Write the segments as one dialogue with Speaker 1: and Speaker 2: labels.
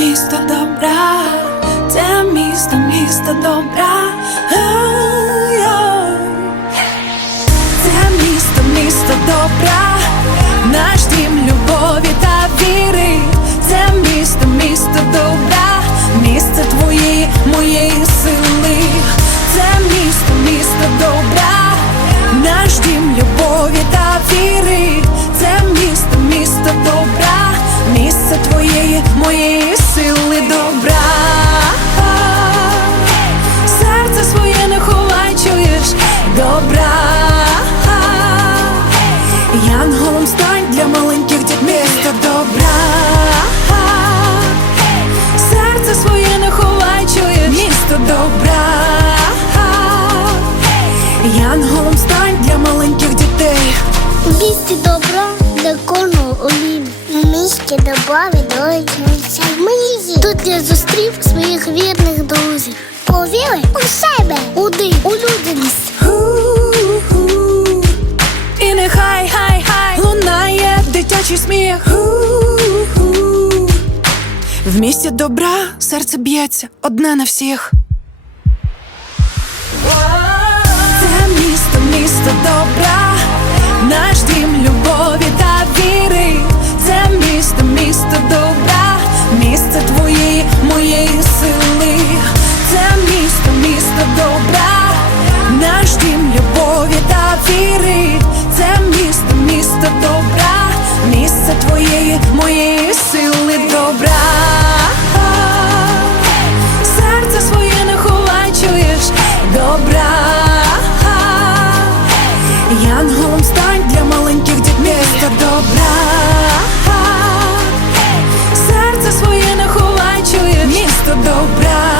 Speaker 1: місто добра, це місто, місто добра. Це місто, місто добра, наш дім любові та віри. Це місто, місто добра, місце твоєї, моєї сили. Це місто, місто добра, наш дім любові та віри. Це місто, місто добра, місце твоєї, моєї Янголом стань для маленьких дітей.
Speaker 2: У місті добра для кожного олім. У місті добра відроджується мрії. Тут я зустрів своїх вірних друзів. Повіри у себе, у дим, у людяність.
Speaker 1: І нехай хай хай лунає дитячий сміх. В місті добра серце б'ється одне на всіх. Добра, наш дім Янголом стань для маленьких дітей місто добра. Серце своє не ховай, чує місто добра.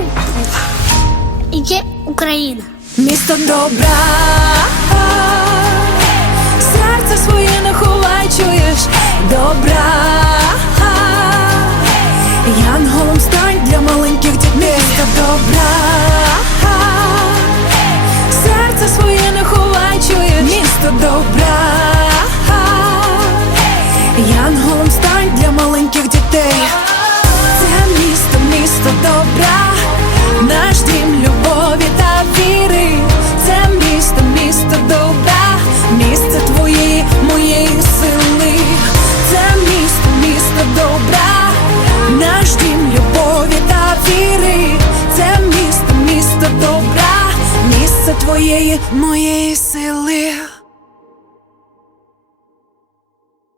Speaker 2: Є Україна.
Speaker 1: Місто добра, серце своє не ховай, чуєш добра. Янголом стань для маленьких дітей місто добра. Твоєї, моєї сили.